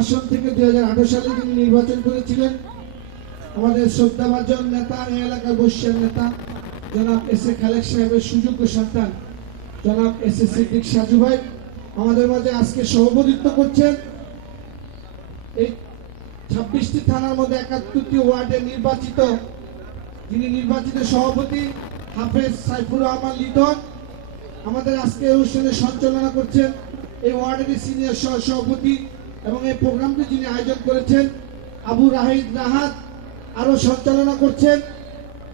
আসন থেকে 2018 সালে তিনি নির্বাচন করেছিলেন। আমাদের শ্রদ্ধাভাজন নেতা, এই এলাকার বর্ষিয়ান নেতা জনাব এস এ খালেক সাহেবের সুযোগ্য সন্তান জনাব এস এ সিদ্দিক সাজু ভাই আমাদের মাঝে আজকে সভাপতিত্ব করছেন। এই 26টি থানার মধ্যে 71টি ওয়ার্ডে নির্বাচিত যিনি নির্বাচিত সভাপতি হাফেজ সাইফুর রহমান লিটন আমাদের আজকে অনুষ্ঠানে সঞ্চালনা করছেন। এই ওয়ার্ডের সিনিয়র সভাপতি এবং এই প্রোগ্রামটি যিনি আয়োজন করেছেন আবু রাহিদ রাহাত, আরো সঞ্চালনা করছেন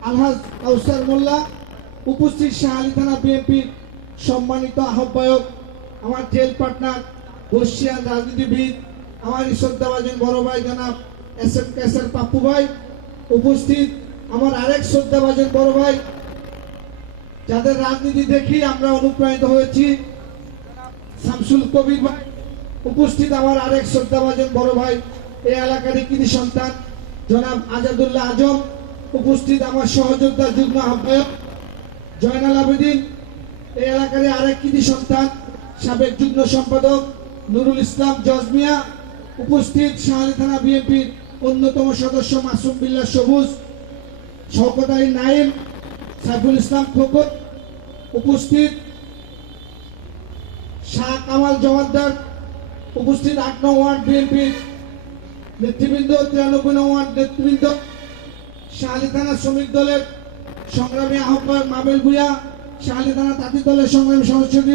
আলহাজ কাউসার মোল্লা। উপস্থিত শাহালি থানা বিএনপির সম্মানিত আহ্বায়ক, আমার জেল পার্টনার, বর্ষিয়ান রাজনীতিবিদ, আমার শ্রদ্ধাভাজন বড় ভাই জনাব এস এম কেসার পাপ্পু ভাই। উপস্থিত আমার আরেক শ্রদ্ধাভাজন বড় ভাই, যাদের রাজনীতি দেখি আমরা অনুপ্রাণিত হয়েছি, শামসুল কবির ভাই। উপস্থিত আমার আরেক শ্রদ্ধাভাজন বড় ভাই, এই এলাকার কৃতি সন্তান জনাব আজাদুল্লাহ আজম। উপস্থিত আমার সহযোদ্ধা যুগ্ম আহ্বায়ক জয়নাল আবেদিন, এই এলাকার আরেক কৃতি সন্তান সাবেক যুগ্ম সম্পাদক নুরুল ইসলাম জজমিয়া। উপস্থিত শাহালি থানা বিএনপির অন্যতম সদস্য মাসুম বিল্লাহ সবুজ, শওকত আলী নাইম, সাইফুল ইসলাম খোকন। উপস্থিত শাহ কামাল জমাদ্দার। উপস্থিত 8 নং ওয়ার্ড বিএনপির নেতৃবৃন্দ, 93 নং ওয়ার্ড নেতৃবৃন্দ, শাহালি থানা শ্রমিক দলের সংগ্রামী আহ্বায়ক মাবেল ভুঁইয়া, শাহালি থানা তাঁতি দলের সংগ্রামী সহসচিব